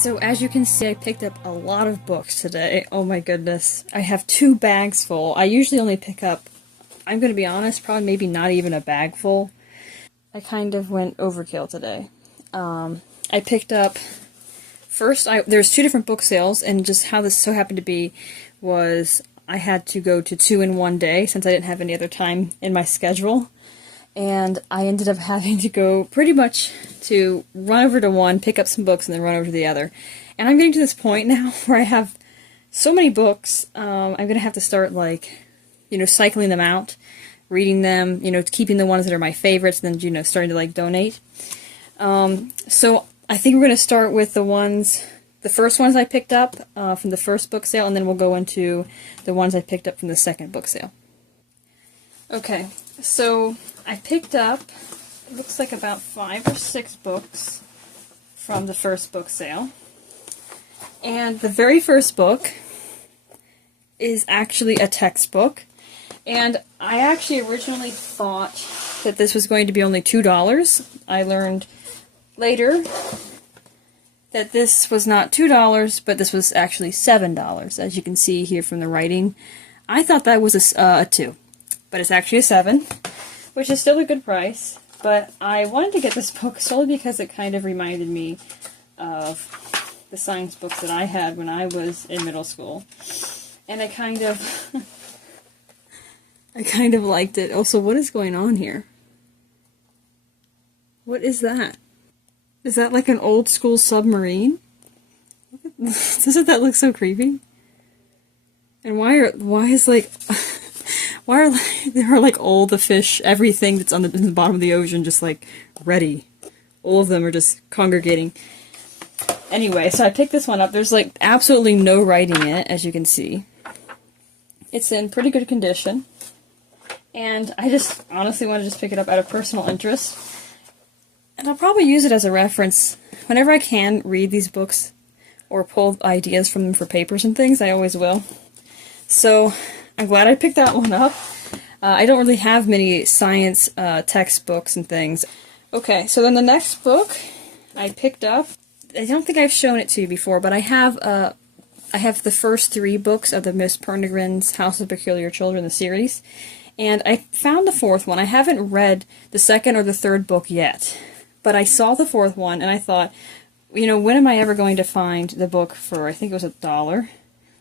So as you can see, I picked up a lot of books today. Oh my goodness. I have 2 bags full. I usually only pick up, I'm going to be honest, probably maybe not even a bag full. I kind of went overkill today. I picked up, first, there's 2 different book sales, and just how this so happened to be was I had to go to 2 in one day since I didn't have any other time in my schedule. And I ended up having to go pretty much to run over to one, pick up some books, and then run over to the other. And I'm getting to this point now where I have so many books, I'm going to have to start, like, cycling them out, reading them, keeping the ones that are my favorites, and then, starting to, like, donate. So I think we're going to start with the first ones I picked up from the first book sale, and then we'll go into the ones I picked up from the second book sale. Okay, so I picked up, it looks like about 5 or 6 books from the first book sale. And the very first book is actually a textbook. And I actually originally thought that this was going to be only $2. I learned later that this was not $2, but this was actually $7, as you can see here from the writing. I thought that was a 2, but it's actually a 7. Which is still a good price, but I wanted to get this book solely because it kind of reminded me of the science books that I had when I was in middle school. And I kind of liked it. Also, what is going on here? What is that? Is that like an old school submarine? Doesn't that look so creepy? And why is like there are like all the fish, everything that's in the bottom of the ocean just like ready. All of them are just congregating. Anyway, so I picked this one up. There's like absolutely no writing in it, as you can see. It's in pretty good condition. And I just honestly want to just pick it up out of personal interest. And I'll probably use it as a reference. Whenever I can read these books or pull ideas from them for papers and things, I always will. So I'm glad I picked that one up. I don't really have many science textbooks and things. Okay, so then the next book I picked up, I don't think I've shown it to you before, but I have the first 3 books of the Miss Pernegrin's House of Peculiar Children, the series, and I found the 4th one. I haven't read the 2nd or the 3rd book yet, but I saw the 4th one, and I thought, when am I ever going to find the book for, I think it was $1?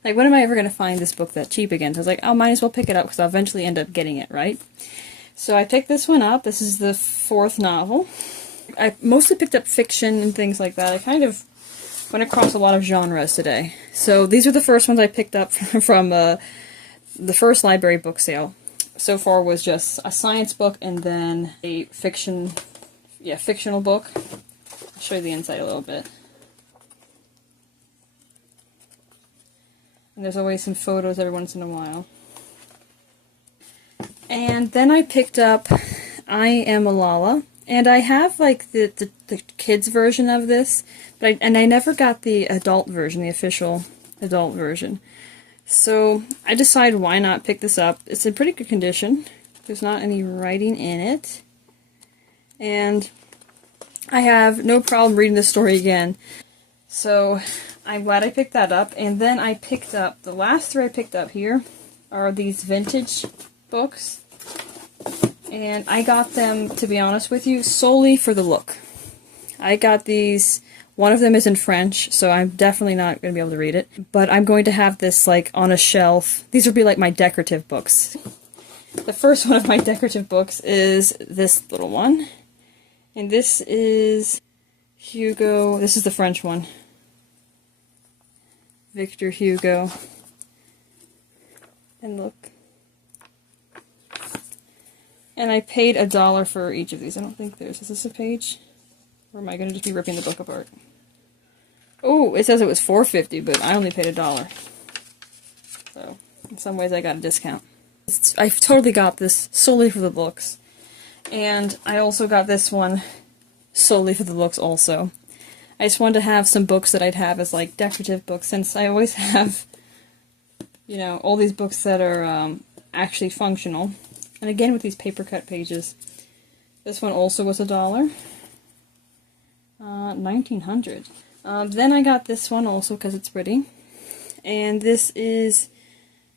Like, when am I ever going to find this book that cheap again? So I was like, oh, might as well pick it up, because I'll eventually end up getting it, right? So I picked this one up. This is the 4th novel. I mostly picked up fiction and things like that. I kind of went across a lot of genres today. So these are the first ones I picked up from the first library book sale. So far was just a science book and then a fictional book. I'll show you the inside a little bit. And there's always some photos every once in a while. And then I picked up I Am Malala. And I have like the kids version of this, but I never got the adult version, the official adult version. So I decided why not pick this up. It's in pretty good condition. There's not any writing in it. And I have no problem reading the story again. So I'm glad I picked that up. And then I picked up, the last 3 I picked up here are these vintage books. And I got them, to be honest with you, solely for the look. I got these, one of them is in French, so I'm definitely not going to be able to read it. But I'm going to have this, like, on a shelf. These would be, like, my decorative books. The first one of my decorative books is this little one. And this is Hugo, this is the French one. Victor Hugo. And look. And I paid $1 for each of these. I don't think is this a page? Or am I going to just be ripping the book apart? Oh, it says it was $4.50, but I only paid $1. So, in some ways I got a discount. I totally got this solely for the books. And I also got this one solely for the looks also. I just wanted to have some books that I'd have as like decorative books, since I always have, all these books that are actually functional. And again with these paper cut pages. This one also was $1. 1900. Then I got this one also because it's pretty. And this is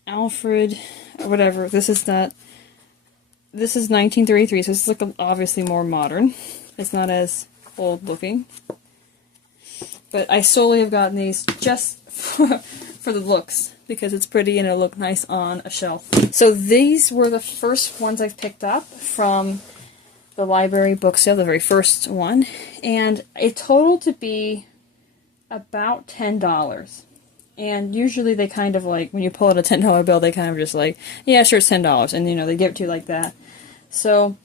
Alfred, whatever. This is 1933, so this is like obviously more modern. It's not as old looking. But I solely have gotten these just for the looks, because it's pretty and it'll look nice on a shelf. So these were the first ones I've picked up from the library book sale, the very first one, and it totaled to be about $10. And usually they kind of like, when you pull out a $10 bill, they kind of just like, yeah, sure, it's $10, and you know, they give it to you like that. So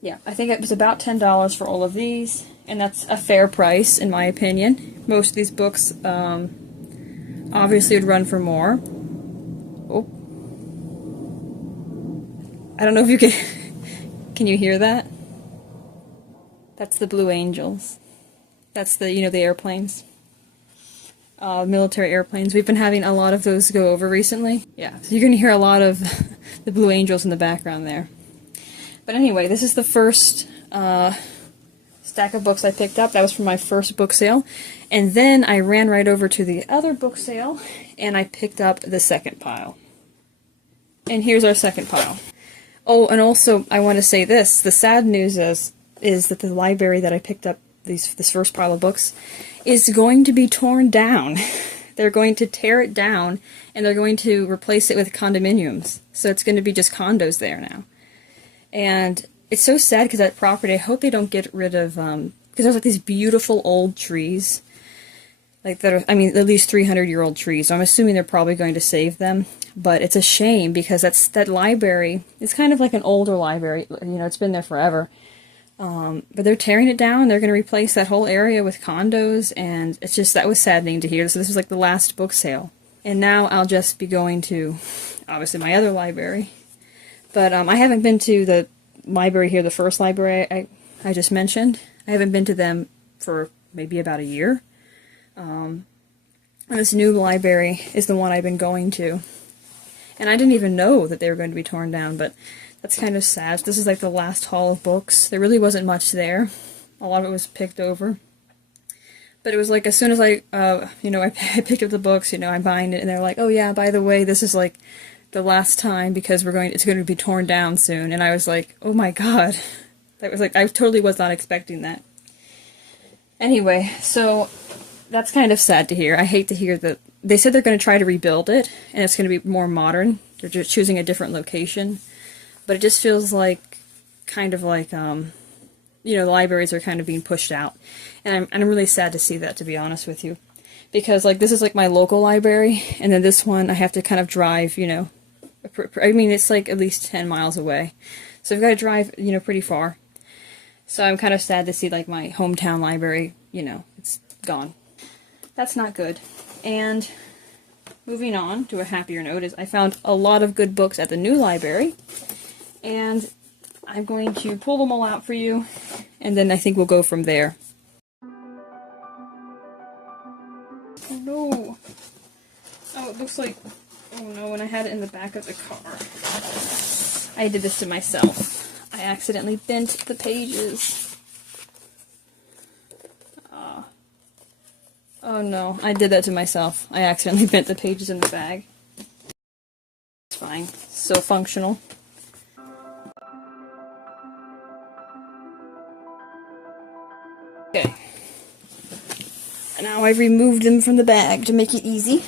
yeah, I think it was about $10 for all of these, and that's a fair price in my opinion. Most of these books obviously would run for more. Oh, I don't know if you can you hear that? That's the Blue Angels. That's the, you know, the airplanes. Military airplanes. We've been having a lot of those go over recently. Yeah, so you're going to hear a lot of the Blue Angels in the background there. But anyway, this is the first stack of books I picked up. That was from my first book sale. And then I ran right over to the other book sale, and I picked up the second pile. And here's our second pile. Oh, and also, I want to say this. The sad news is that the library that I picked up this first pile of books is going to be torn down. They're going to tear it down, and they're going to replace it with condominiums. So it's going to be just condos there now. And it's so sad because that property, I hope they don't get rid of, because there's like these beautiful old trees, like that are, I mean, at least 300-year-old trees. So I'm assuming they're probably going to save them. But it's a shame because that library is kind of like an older library. You know, it's been there forever. But they're tearing it down. They're going to replace that whole area with condos, and it's just, that was saddening to hear. So this was like the last book sale. And now I'll just be going to, obviously, my other library. But I haven't been to the library here, the first library I just mentioned. I haven't been to them for maybe about a year. And this new library is the one I've been going to. And I didn't even know that they were going to be torn down, but that's kind of sad. This is like the last haul of books. There really wasn't much there. A lot of it was picked over. But it was like as soon as I picked up the books, you know, I'm buying it, and they're like, oh yeah, by the way, this is like the last time because it's going to be torn down soon. And I was like, oh my god. That was like, I totally was not expecting that. Anyway, so that's kind of sad to hear. I hate to hear that. They said they're going to try to rebuild it, and it's going to be more modern. They're just choosing a different location. But it just feels like, kind of like, you know, the libraries are kind of being pushed out. And I'm really sad to see that, to be honest with you. Because, like, this is like my local library, and then this one I have to kind of drive, you know. I mean, it's like at least 10 miles away. So I've got to drive, you know, pretty far. So I'm kind of sad to see, like, my hometown library, you know, it's gone. That's not good. And moving on to a happier note is I found a lot of good books at the new library. And I'm going to pull them all out for you, and then I think we'll go from there. Oh no! Oh, it looks like, oh no, when I had it in the back of the car. I did this to myself. I accidentally bent the pages. Oh no, I did that to myself. I accidentally bent the pages in the bag. It's fine. So functional. Okay. And now I've removed them from the bag to make it easy.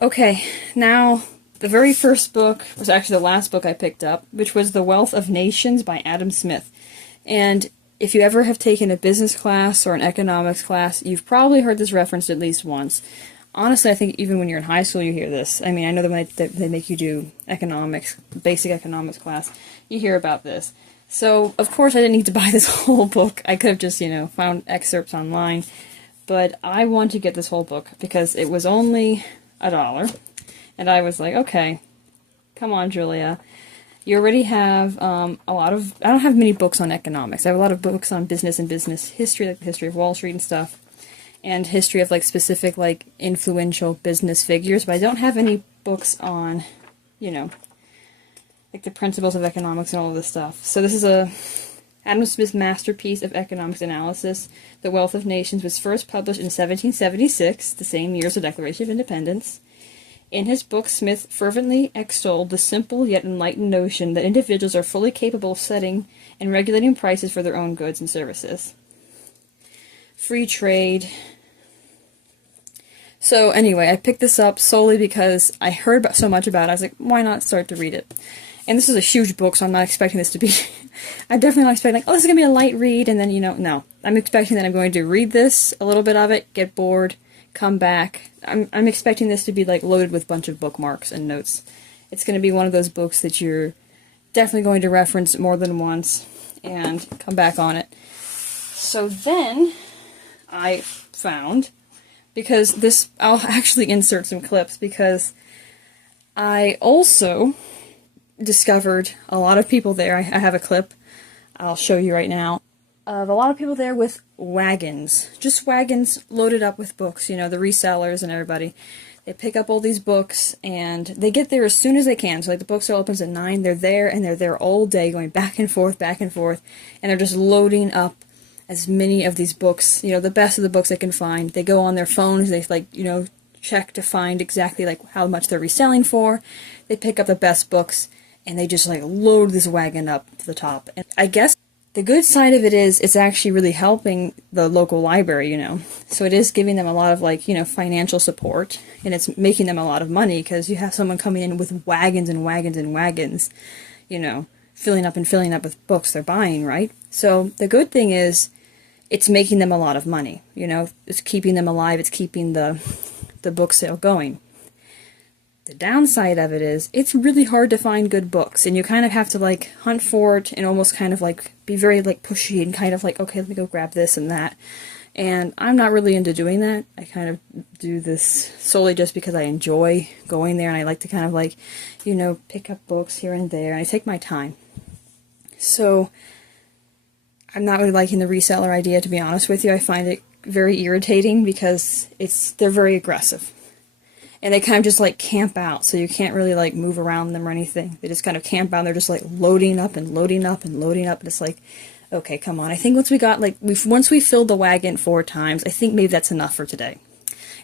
Okay, now the very first book was actually the last book I picked up, which was The Wealth of Nations by Adam Smith. And if you ever have taken a business class or an economics class, you've probably heard this referenced at least once. Honestly, I think even when you're in high school you hear this. I mean, I know that when they make you do economics, basic economics class, you hear about this. So, of course, I didn't need to buy this whole book. I could have just, you know, found excerpts online. But I want to get this whole book because it was only $1. And I was like, okay, come on, Julia. You already have a lot of... I don't have many books on economics. I have a lot of books on business and business history, like the history of Wall Street and stuff. And history of, like, specific, like, influential business figures. But I don't have any books on, you know, like the principles of economics and all of this stuff. So this is a Adam Smith's masterpiece of economics analysis, The Wealth of Nations, was first published in 1776, the same year as the Declaration of Independence. In his book, Smith fervently extolled the simple yet enlightened notion that individuals are fully capable of setting and regulating prices for their own goods and services. Free trade. So anyway, I picked this up solely because I heard so much about it. I was like, why not start to read it? And this is a huge book, so I'm not expecting this to be... I'm definitely not expecting, like, oh, this is going to be a light read, and then, you know, no. I'm expecting that I'm going to read this, a little bit of it, get bored, come back. I'm expecting this to be, like, loaded with a bunch of bookmarks and notes. It's going to be one of those books that you're definitely going to reference more than once and come back on it. So then I found, because this, I'll actually insert some clips, because I also discovered a lot of people there. I have a clip I'll show you right now of a lot of people there with wagons, just wagons loaded up with books, you know, the resellers and everybody. They pick up all these books and they get there as soon as they can. So like the bookstore opens at 9, they're there and they're there all day going back and forth, and they're just loading up as many of these books, you know, the best of the books they can find. They go on their phones, they like, you know, check to find exactly like how much they're reselling for. They pick up the best books and they just like load this wagon up to the top. And I guess the good side of it is it's actually really helping the local library, you know. So it is giving them a lot of like, you know, financial support, and it's making them a lot of money because you have someone coming in with wagons and wagons and wagons, you know, filling up with books they're buying, right? So the good thing is it's making them a lot of money, you know. It's keeping them alive, it's keeping the book sale going. The downside of it is it's really hard to find good books, and you kind of have to like hunt for it and almost kind of like be very like pushy and kind of like, okay, let me go grab this and that. And I'm not really into doing that. I kind of do this solely just because I enjoy going there, and I like to kind of like, you know, pick up books here and there, and I take my time. So I'm not really liking the reseller idea, to be honest with you. I find it very irritating because they're very aggressive. And they kind of just like camp out, so you can't really like move around them or anything. They just kind of camp out, and they're just like loading up and loading up and loading up, and it's like, okay, come on. I think once we filled the wagon 4 times, I think maybe that's enough for today.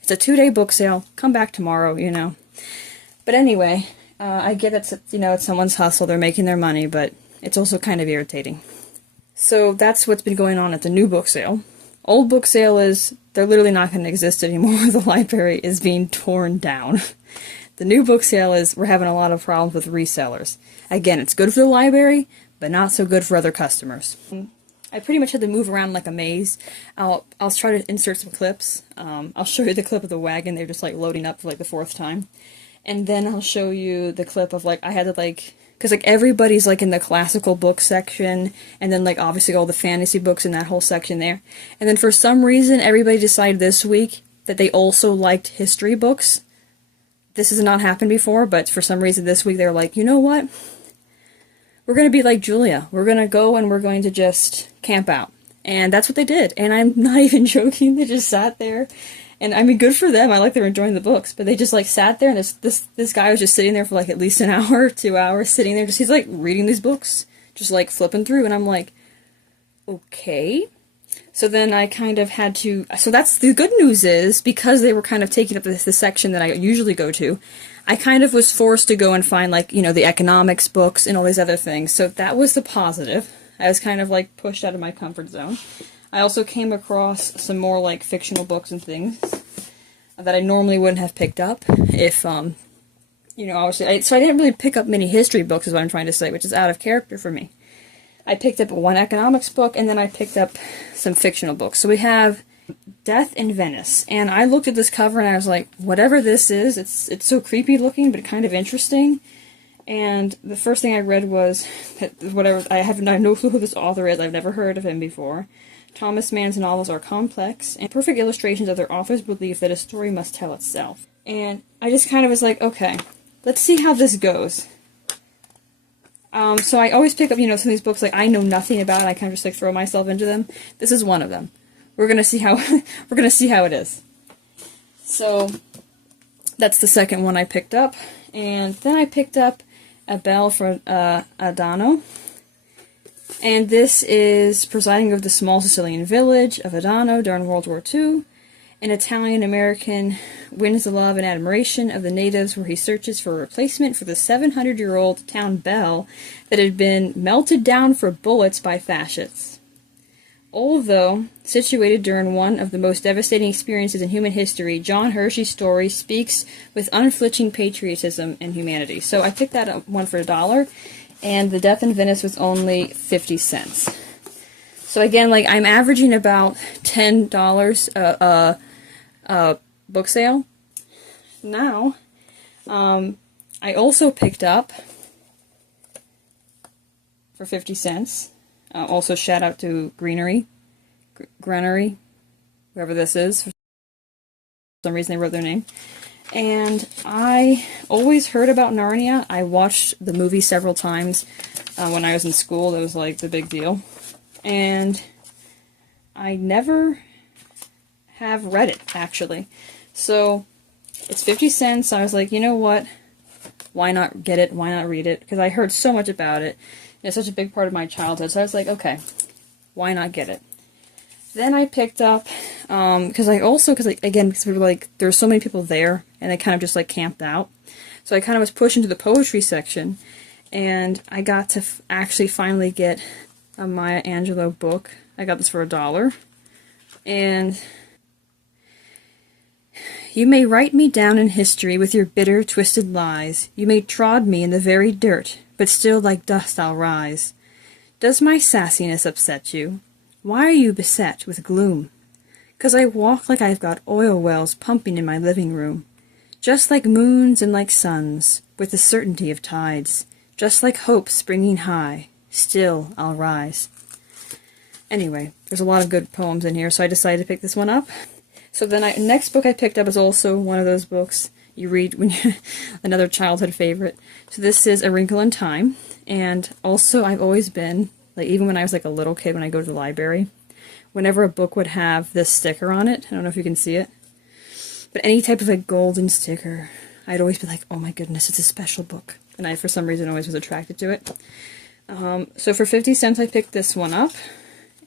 It's a 2-day book sale. Come back tomorrow, you know. But anyway, I get it's, you know, it's someone's hustle. They're making their money, but it's also kind of irritating. So that's what's been going on at the new book sale. Old book sale is, they're literally not going to exist anymore. The library is being torn down. The new book sale is, we're having a lot of problems with resellers. Again, it's good for the library, but not so good for other customers. I pretty much had to move around like a maze. I'll try to insert some clips. I'll show you the clip of the wagon. They're just like loading up for like the 4th time. And then I'll show you the clip of like, I had to like, because like everybody's like in the classical book section, and then like obviously all the fantasy books in that whole section there. And then for some reason everybody decided this week that they also liked history books. This has not happened before, but for some reason this week they're like, you know what? We're going to be like Julia. We're going to go and we're going to just camp out. And that's what they did. And I'm not even joking. They just sat there. And I mean, good for them. I like they're enjoying the books, but they just like sat there, and this guy was just sitting there for like at least an hour, 2 hours, sitting there. He's like reading these books, just like flipping through, and I'm like, okay. So then I kind of had to. So that's the good news is, because they were kind of taking up the section that I usually go to, I kind of was forced to go and find like, you know, the economics books and all these other things. So that was the positive. I was kind of like pushed out of my comfort zone. I also came across some more like fictional books and things that I normally wouldn't have picked up if, you know, obviously, so I didn't really pick up many history books is what I'm trying to say, which is out of character for me. I picked up one economics book, and then I picked up some fictional books. So we have Death in Venice, and I looked at this cover and I was like, whatever this is, it's so creepy looking, but kind of interesting. And the first thing I read was that whatever, I have no clue who this author is. I've never heard of him before. Thomas Mann's novels are complex and perfect illustrations of their author's belief that a story must tell itself. And I just kind of was like, okay, let's see how this goes. So I always pick up, you know, some of these books like I know nothing about, and I kind of just like throw myself into them. This is one of them. We're gonna see how it is. So that's the second one I picked up, and then I picked up A Bell for Adano. And this is presiding over the small Sicilian village of Adano during World War II. An Italian-American wins the love and admiration of the natives where he searches for a replacement for the 700-year-old town bell that had been melted down for bullets by fascists. Although situated during one of the most devastating experiences in human history, John Hershey's story speaks with unflinching patriotism and humanity. So I picked that up one for $1, and The Death in Venice was only 50 cents. So again, like, I'm averaging about $10 book sale. Now, I also picked up for 50 cents. Also, shout out to Greenery, whoever this is. For some reason, they wrote their name. And I always heard about Narnia. I watched the movie several times when I was in school. It was like the big deal. And I never have read it, actually. So, it's 50 cents. I was like, you know what? Why not get it? Why not read it? Because I heard so much about it. It's such a big part of my childhood. So I was like, okay, why not get it? Then I picked up, because we were like, there's so many people there, and I kind of just like camped out. So I kind of was pushed into the poetry section, and I got to actually finally get a Maya Angelou book. I got this for $1. And you may write me down in history with your bitter, twisted lies. You may trod me in the very dirt, but still like dust I'll rise. Does my sassiness upset you? Why are you beset with gloom? 'Cause I walk like I've got oil wells pumping in my living room. Just like moons and like suns, with the certainty of tides. Just like hope springing high, still I'll rise. Anyway, there's a lot of good poems in here, so I decided to pick this one up. So then next book I picked up is also one of those books you read when you're another childhood favorite. So this is A Wrinkle in Time, and also I've always been, like, even when I was like a little kid when I go to the library, whenever a book would have this sticker on it, I don't know if you can see it, but any type of like golden sticker, I'd always be like, oh my goodness, it's a special book. And I, for some reason, always was attracted to it. So for 50 cents I picked this one up,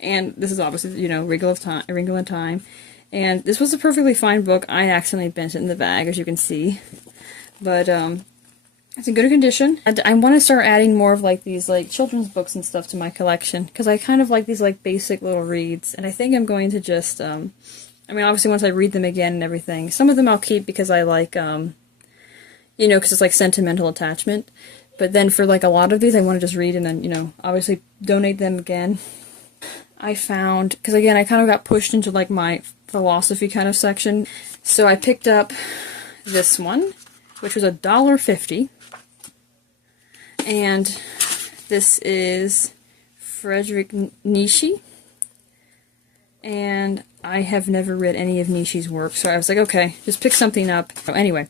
and this is obviously, you know, A Wrinkle in Time. And this was a perfectly fine book. I accidentally bent it in the bag, as you can see. But, it's in good condition. I want to start adding more of, like, these, like, children's books and stuff to my collection. Because I kind of like these, like, basic little reads. And I think I'm going to just, I mean, obviously once I read them again and everything. Some of them I'll keep because I like, you know, because it's, like, sentimental attachment. But then for, like, a lot of these, I want to just read and then, you know, obviously donate them again. I found, because again, I kind of got pushed into, like, my philosophy kind of section. So I picked up this one, which was $1.50. And this is Friedrich Nietzsche. And I have never read any of Nietzsche's work, so I was like, okay, just pick something up. So anyway,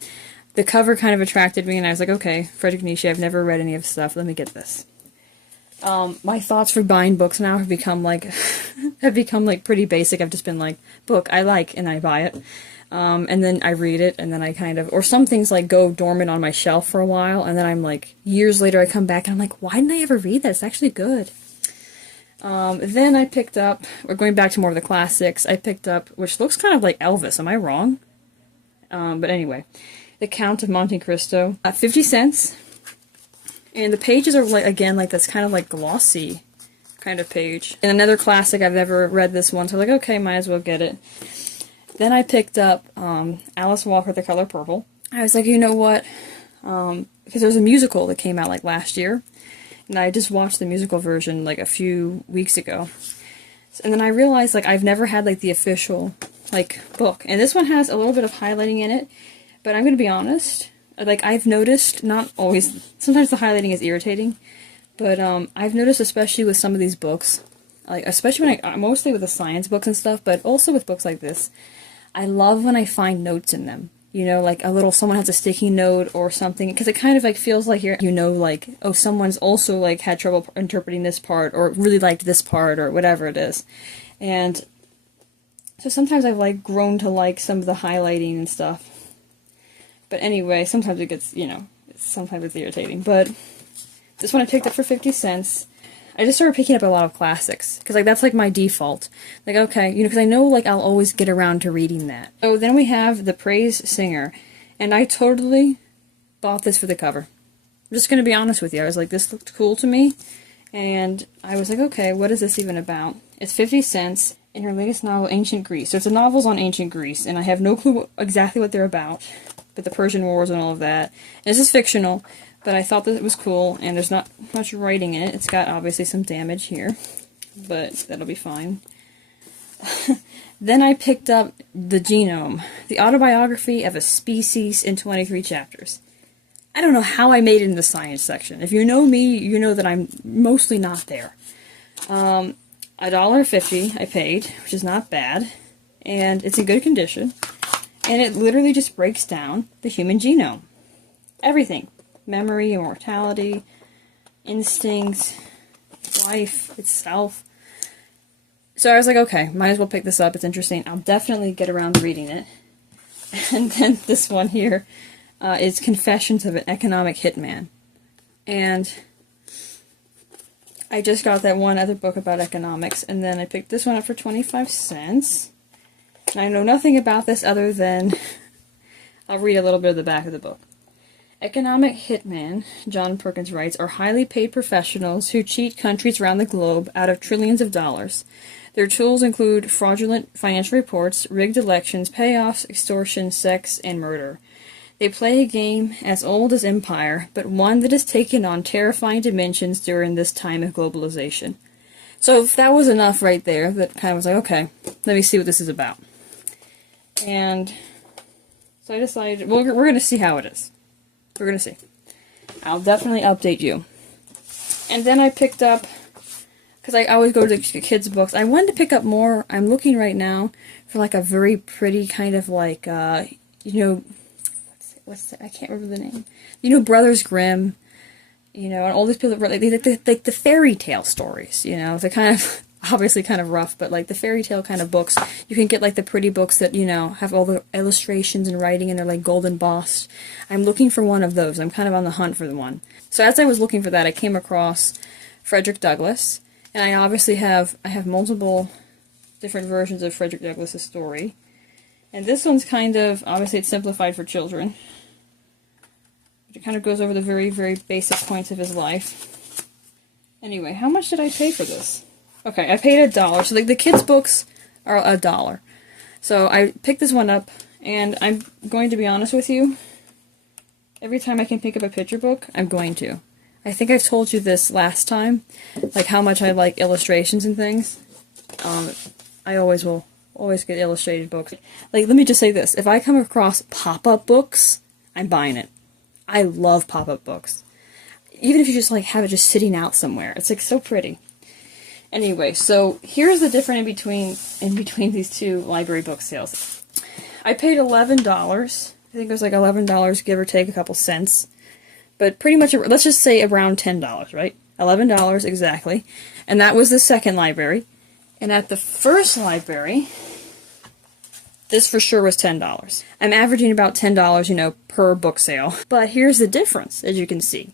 the cover kind of attracted me, and I was like, okay, Friedrich Nietzsche, I've never read any of his stuff, let me get this. My thoughts for buying books now have become like, pretty basic. I've just been like, book I like, and I buy it. And then I read it, and then I kind of, or some things like go dormant on my shelf for a while, and then I'm like, years later I come back and I'm like, why didn't I ever read that? It's actually good. Then I picked up, we're going back to more of the classics, I picked up, which looks kind of like Elvis, am I wrong? But anyway, The Count of Monte Cristo, 50 cents. And the pages are, like, again, like, that's kind of, like, glossy kind of page. And another classic, I've never read this one, so I'm like, okay, might as well get it. Then I picked up Alice Walker, The Color Purple. I was like, you know what, because there's a musical that came out, like, last year. And I just watched the musical version, like, a few weeks ago. And then I realized, like, I've never had, like, the official, like, book. And this one has a little bit of highlighting in it, but I'm going to be honest. Like, I've noticed, not always, sometimes the highlighting is irritating, but I've noticed, especially with some of these books, like, especially when mostly with the science books and stuff, but also with books like this, I love when I find notes in them. You know, like someone has a sticky note or something, because it kind of, like, feels like you're, you know, like, oh, someone's also, like, had trouble interpreting this part, or really liked this part, or whatever it is. And so sometimes I've, like, grown to like some of the highlighting and stuff. But anyway, sometimes it gets, you know, sometimes it's irritating. But this one I picked up for 50 cents. I just started picking up a lot of classics, because like that's like my default. Like, okay, you know, because I know like I'll always get around to reading that. So then we have The Praise Singer, and I totally bought this for the cover. I'm just going to be honest with you. I was like, this looked cool to me, and I was like, okay, what is this even about? It's 50 cents in her latest novel, Ancient Greece. So it's the novels on ancient Greece, and I have no clue exactly what they're about, but the Persian Wars and all of that. And this is fictional, but I thought that it was cool, and there's not much writing in it. It's got obviously some damage here, but that'll be fine. Then I picked up The Genome, the autobiography of a species in 23 chapters. I don't know how I made it in the science section. If you know me, you know that I'm mostly not there. $1.50 I paid, which is not bad, and it's in good condition, and it literally just breaks down the human genome. Everything. Memory, immortality, instincts, life itself. So I was like, okay, might as well pick this up. It's interesting. I'll definitely get around to reading it. And then this one here is Confessions of an Economic Hitman. And I just got that one other book about economics, and then I picked this one up for 25 cents. And I know nothing about this other than I'll read a little bit of the back of the book. Economic hitmen, John Perkins writes, are highly paid professionals who cheat countries around the globe out of trillions of dollars. Their tools include fraudulent financial reports, rigged elections, payoffs, extortion, sex, and murder. They play a game as old as empire, but one that has taken on terrifying dimensions during this time of globalization. So if that was enough right there, that kind of was like, okay, let me see what this is about. And so I decided, well, we're going to see how it is. We're going to see. I'll definitely update you. And then I picked up, because I always go to the kids' books, I wanted to pick up more. I'm looking right now for like a very pretty kind of like, you know, I can't remember the name. You know, Brothers Grimm, you know, and all these people, like the fairy tale stories, you know, they're kind of, obviously kind of rough, but like the fairy tale kind of books. You can get like the pretty books that, you know, have all the illustrations and writing and they're like gold embossed. I'm looking for one of those. I'm kind of on the hunt for the one. So as I was looking for that, I came across Frederick Douglass, and I obviously have multiple different versions of Frederick Douglass's story. And this one's kind of, obviously it's simplified for children. It kind of goes over the very, very basic points of his life. Anyway, how much did I pay for this? Okay, I paid $1. So like the kids' books are $1. So I picked this one up, and I'm going to be honest with you. Every time I can pick up a picture book, I'm going to. I think I've told you this last time, like how much I like illustrations and things. I always get illustrated books. Like, let me just say this. If I come across pop-up books, I'm buying it. I love pop-up books. Even if you just like have it just sitting out somewhere. It's like so pretty. Anyway, so here's the difference in between these two library book sales. I paid $11. I think it was like $11, give or take a couple cents. But pretty much, let's just say around $10, right? $11 exactly. And that was the second library. And at the first library, this for sure was $10. I'm averaging about $10, you know, per book sale. But here's the difference, as you can see.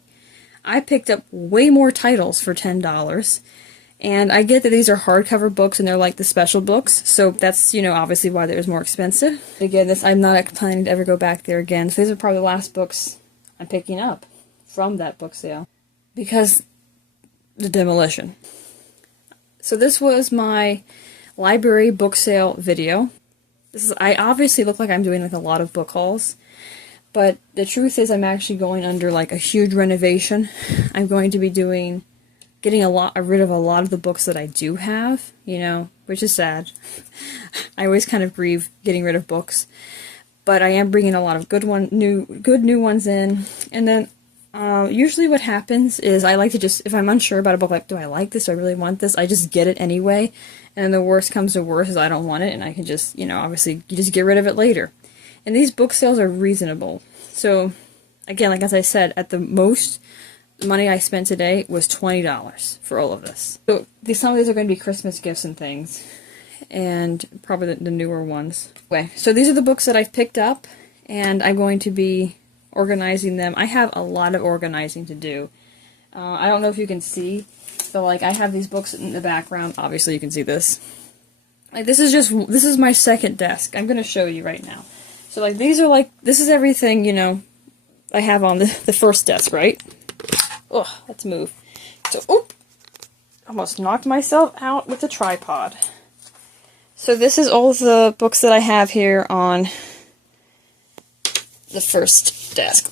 I picked up way more titles for $10. And I get that these are hardcover books and they're like the special books. So that's, you know, obviously why they was more expensive. Again, I'm not planning to ever go back there again. So these are probably the last books I'm picking up from that book sale. Because the demolition. So this was my library book sale video. I obviously look like I'm doing like a lot of book hauls, but the truth is I'm actually going under like a huge renovation. I'm going to be getting rid of a lot of the books that I do have, you know, which is sad. I always kind of grieve getting rid of books, but I am bringing a lot of good new ones in. And then usually what happens is I like to just, if I'm unsure about a book, like, do I like this? Do I really want this? I just get it anyway. And then the worst comes to worst is I don't want it, and I can just, you know, obviously you just get rid of it later. And these book sales are reasonable. So, again, like as I said, at the most, the money I spent today was $20 for all of this. So some of these are going to be Christmas gifts and things, and probably the newer ones. Anyway, so these are the books that I've picked up, and I'm going to be organizing them. I have a lot of organizing to do. I don't know if you can see, feel like I have these books in the background. Obviously, you can see this. Like, this is my second desk. I'm gonna show you right now. So, like, these are, like, this is everything, you know, I have on the first desk, right? Ugh, let's move. So, oop! Almost knocked myself out with the tripod. So this is all the books that I have here on the first desk.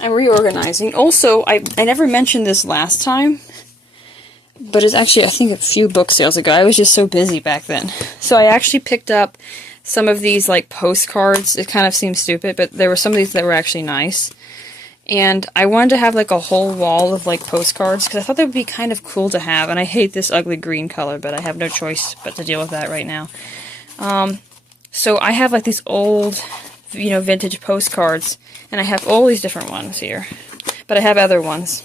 I'm reorganizing. Also, I never mentioned this last time, but it's actually, I think, a few book sales ago. I was just so busy back then. So I actually picked up some of these, like, postcards. It kind of seems stupid, but there were some of these that were actually nice. And I wanted to have, like, a whole wall of, like, postcards, because I thought they would be kind of cool to have. And I hate this ugly green color, but I have no choice but to deal with that right now. So I have, like, these old, you know, vintage postcards. And I have all these different ones here. But I have other ones.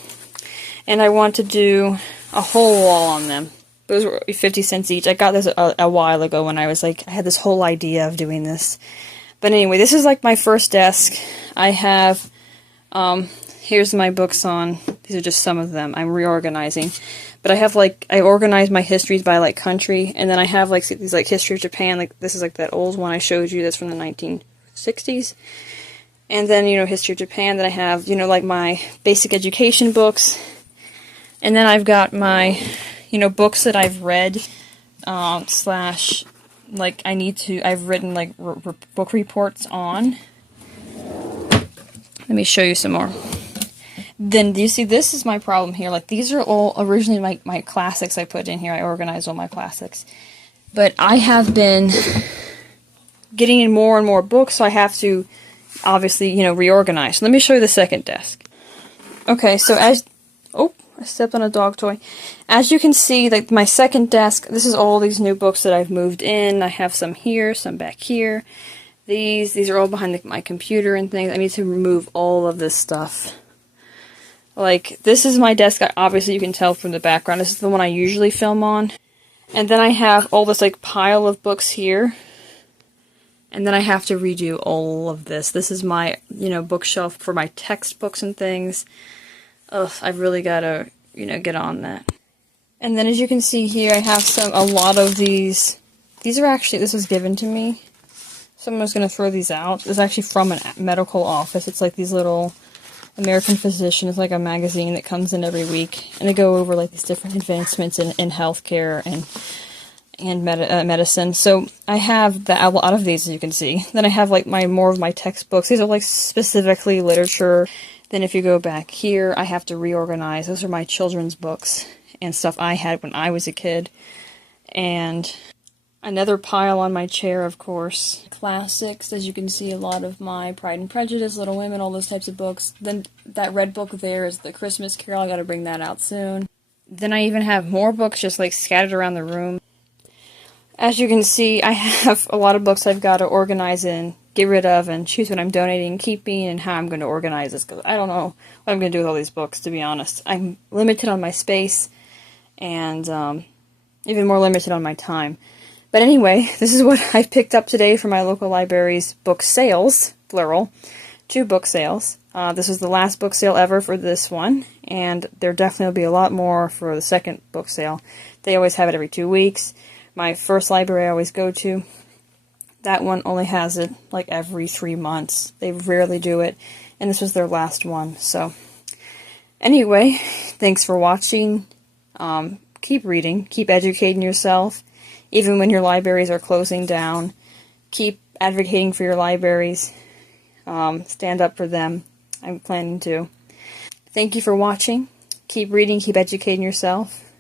And I want to do a whole wall on them. Those were 50 cents each. I got this a while ago when I was, like, I had this whole idea of doing this. But anyway, this is, like, my first desk. I have... here's my books on, these are just some of them, I'm reorganizing, but I have, like, I organized my histories by, like, country, and then I have, like, these, like, history of Japan, like, this is, like, that old one I showed you, that's from the 1960s, and then, you know, history of Japan, then I have, you know, like, my basic education books, and then I've got my, you know, books that I've read, slash, like, I've written, like, book reports on. Let me show you some more. Then, do you see, this is my problem here. Like, these are all originally my classics I put in here. I organized all my classics. But I have been getting in more and more books, so I have to, obviously, you know, reorganize. So let me show you the second desk. Okay, so oh, I stepped on a dog toy. As you can see, like, my second desk, this is all these new books that I've moved in. I have some here, some back here. These are all behind my computer and things. I need to remove all of this stuff. Like, this is my desk. Obviously, you can tell from the background. This is the one I usually film on. And then I have all this, like, pile of books here. And then I have to redo all of this. This is my, you know, bookshelf for my textbooks and things. Ugh, I've really got to, you know, get on that. And then as you can see here, I have a lot of these. These are actually, this was given to me. Someone's going to throw these out. It's actually from a medical office. It's like these little American Physician. It's like a magazine that comes in every week. And they go over, like, these different advancements in healthcare and medicine. So I have a lot of these, as you can see. Then I have, like, more of my textbooks. These are, like, specifically literature. Then if you go back here, I have to reorganize. Those are my children's books and stuff I had when I was a kid. And... another pile on my chair, of course. Classics, as you can see, a lot of my Pride and Prejudice, Little Women, all those types of books. Then that red book there is The Christmas Carol. I gotta bring that out soon. Then I even have more books just, like, scattered around the room. As you can see, I have a lot of books I've got to organize and get rid of and choose what I'm donating and keeping and how I'm going to organize this, because I don't know what I'm going to do with all these books, to be honest. I'm limited on my space and even more limited on my time. But anyway, this is what I picked up today from my local library's book sales, plural, 2 book sales. This was the last book sale ever for this one, and there definitely will be a lot more for the second book sale. They always have it every 2 weeks. My first library I always go to, that one only has it like every 3 months. They rarely do it, and this was their last one. So anyway, thanks for watching. Keep reading, keep educating yourself. Even when your libraries are closing down, keep advocating for your libraries. Stand up for them. I'm planning to. Thank you for watching. Keep reading, keep educating yourself.